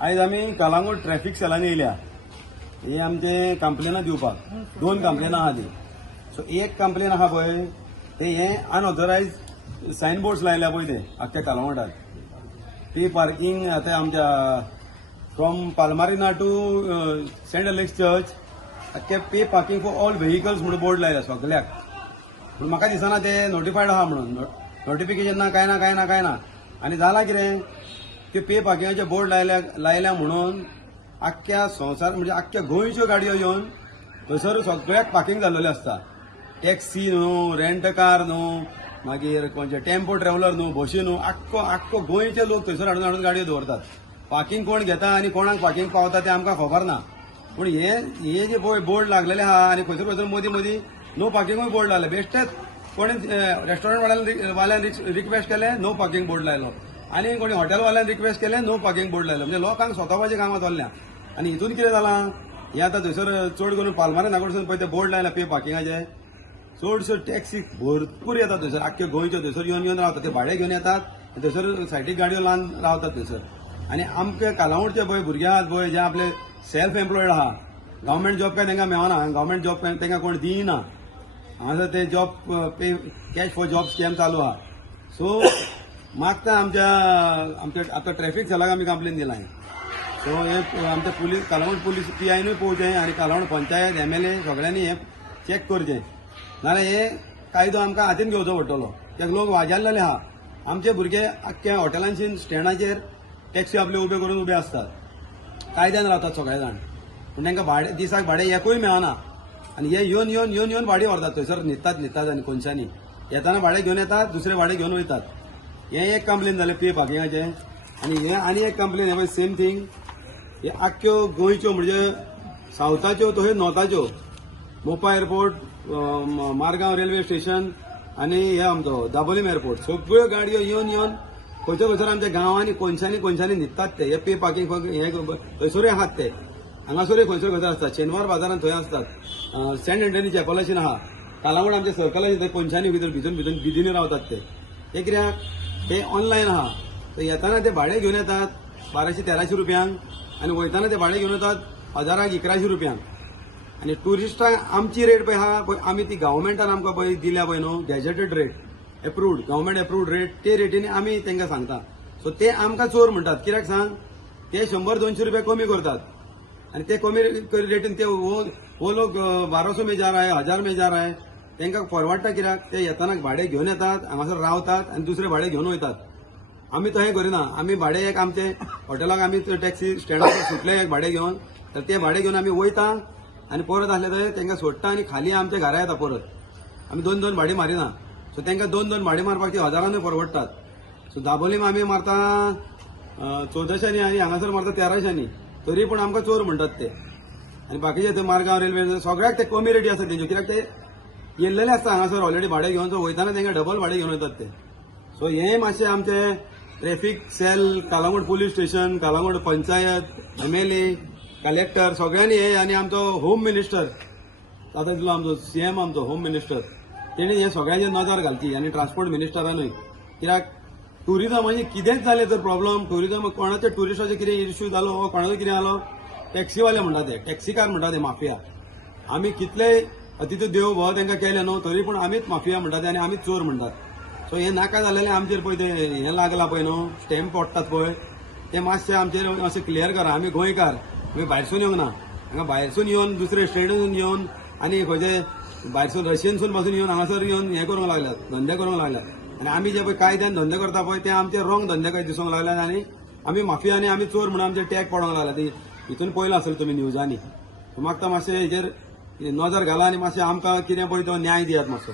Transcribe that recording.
आयज आमी कळंगूट ट्रॅफिक सेलान येयल्या. हे आमचे कंप्लेनां दिवपाक 2 कंप्लेनां आहा ती. सो एक कंप्लेन आहा पळय ते हे अनऑथरायज सायन बोर्ड्स लायल्या पळय ते आख्ख्या कळंगूटात. ती पार्किंग आता आमच्या from Palmarina to Saint Alex church आख्खे pay parking for all vehicles म्हणून बोर्ड लायला सगल्याक. पूण म्हाका दिसना ते नोटिफायड आहा म्हणून. नोटिफिकेशन ना काय ना आनी जाला कितें ते पे पार्किंगाचे बोर्ड लायल्या म्हणून आख्ख्या संवसार म्हणजे आख्ख्या गोंयच्यो गाडयो येवन थंयसर सगळ्याक पार्किंग जाल्लेले आसता. टॅक्सी न्हू, रेंट कार न्हू, मागीर खंयचे टेम्पो ट्रॅव्हलर न्हू, बशी न्हू, आख्खो गोंयचे लोक थंयसर हाडून गाडयो दवरतात. पार्किंग कोण घेता आनी कोणाक पार्किंग पावता ते आमकां खबर ना. पूण हे जे पळय बोर्ड लागलेले आहा आनी खंयसर मदीं नो पार्किंगूय बोर्ड लायले. बेश्टेच कोणी रेस्टॉरंट वाल्यान रिक्वेस्ट केले नो पार्किंग बोर्ड लायलो आनी कोणी हॉटेल वाल्यान रिक्वेस्ट केले नो पार्किंग बोर्ड लायलो. म्हणजे लोकांक स्वतापाचें कामां चल्ल्या. आनी हितून कितें जालां हे आतां थंयसर चड करून पालमारे नागोडसून पळय ते बोर्ड लायला पे पार्किंगाचे. चडश्यो टॅक्सी भरपूर येतात थंयसर आख्ख्या गोंयच्यो. थंयसर येवन रावतात. ते भाडे घेवन येतात थंयसर सायडीक गाडयो लावन रावतात थंयसर. आनी आमचे कळंगूटचे पळय भुरगे आहात पळय जे आपले सेल्फ एम्प्लॉयड आहा, गव्हर्मेंट जॉब काय तांकां मेळना, गव्हर्मेंट जॉब तांकां कोण दिना. हांगासर ते job pay cash for job scam चालू आहा. सो मागता आमच्या आतां ट्रॅफिक सेलाक आमी कंप्लेन दिलां. सो हे आमच्या पुलीस कळंगूट पुलीस PIनूय पळोवचें आनी कळंगूट पंचायत MLA सगळ्यांनी हे चॅक करचें. नाल्यार हे कायदो आमकां हातीन घेवचो पडटलो. ते लोक वाजारलेले आहा. आमचे भुरगे आख्ख्या हॉटेलांची स्टँडाचेर टॅक्सी आपले उबे असतात. कायद्यान रावतात सगळे जाण. पूण तांकां भाडे दिसाक भाडे एकूय मेळना. आनी हे येवन भाडी व्हरतात थंयसर न्हिदतात आनी कोणशांनी येताना भाडे घेवन येतात, दुसरे भाडे घेवन वयतात. हे एक कंप्लेन जालें पे पार्किंगाचे. आनी हे आनी एक कंप्लेन हे सेम थिंग. हे आख्ख्यो गोंयच्यो म्हणजे सावथाच्यो तशेंच नॉर्थाच्यो मोपा एअरपोर्ट, मारगांव रेल्वे स्टेशन आनी हे आमचो दाबोलीम एअरपोर्ट सगळ्यो गाडयो येवन खंयसर आमच्या गांवांनी कोणशांनी न्हिदतात ते. हे पे पार्किंग हे थंयसरूय आहात ते. हांगासरूय खंयसर आसतात. शेनवार बाजारांत थंय आसतात. सेंट एंटनी चॅपलाशीन आहा. कळंगूट आमच्या सर्कलाची थंय कोणशांनी भितर बिदीनी रावतात ते कित्याक ते ऑनलायन आहा. तर येताना ते भाडे घेवन येतात 1200-1300 रुपयांक आनी वयताना ते भाडे घेवन येतात 1000-1100 रुपयांक. आनी टुरिस्टांक आमची रेट पळय आहा पळय आमी ती गव्हर्मेंटान आमकां पळय दिल्या पळय न्हू gazetted rate approved government approved rate ते रेटीने आमी तांकां सांगता. सो ते आमकां चोर म्हणटात. कित्याक सांग ते 100-200 रुपया कमी करतात आनी ते कमी रेटीन ते वो लोक 1200 में जा रहा है, 1000 में जा रहा है. तांकां परवडटा कित्याक ते येताना भाडे घेवन येतात, हांगासर रावतात आनी दुसरे भाडे घेवन वयतात. आमी तशें करिना. आमी भाडे एक आमचे हॉटेलाक आमी टॅक्सी स्टँडार सुटले एक भाडे घेवन तर ते भाडे घेवन आमी वयता आनी परत आसले थंय तांकां सोडटा आनी खाली आमच्या घरा येता परत. आमी 2-2 भाडी मारिना. सो तांकां 2-2 भाडी मारपाक ती 1000 परवडटात. सो दाबोलीम आमी मारता 1400 आनी हांगासर मारता 1300. तरी पूण आमकां चोर म्हणटात ते. आनी बाकीचे थंय मारगांव रेल्वे सगळ्याक ते कमी रेटी आसता तेंच्यो. कित्याक ते येयल्लेले आसता हांगासर ऑलरेडी भाडे घेवन. सो वयताना तांकां डबल भाडे घेवन वयतात ते. सो हे मातशें आमचे traffic cell, Calangute police station, Calangute panchayat, MLA, collector सगळ्यांनी हे आनी आमचो होम मिनिस्टर आतां दिलो आमचो CM आमचो होम मिनिस्टर तेणी हे सगळ्यांचेर नजर घालची आनी ट्रान्सपोर्ट मिनिस्टरानूय. कित्याक टुरिजम म्हणजे कितेंच जालें तर प्रॉब्लम टुरिजम कोणाच्या टुरिस्टाचे कितें इश्यू जालो कोणाचो कितें जालो टॅक्सीवाले म्हणटा ते टॅक्सीकार म्हणटा ते माफिया. आमी कितलेय अतिथी देव भव तांकां केले न्हू तरी पूण आमीच माफिया म्हणटात आनी आमीच चोर म्हणटात. सो हे नाका जालेलें आमचेर पळय ते हें लागलां पळय न्हू स्टॅम्प पडटात पळय ते मातशें आमचेर अशें क्लियर करा. आमी गोंयकार आमी भायरसून येवंक ना. हांगा भायरसून येवन दुसरे स्टेटीसून येवन आनी खंयचे भायरसून रशियनसून पासून येवन हांगासर येवन हें करूंक लागल्यात धंदे करूंक लागल्यात. आनी आमी जे पळय कायद्यान धंदे करता पळय ते आमचे रॉंग धंदे कशे दिसूंक लागल्यात आनी आमी माफिया आनी आमी चोर म्हणून आमचे टॅग पडोंक लागला. ती हितून पळयलां आसतलें तुमी न्यूजांनी. मागता मातशें हेजेर नजर घाला आनी मातशें आमकां कितें पळय तो न्याय दियात मातसो.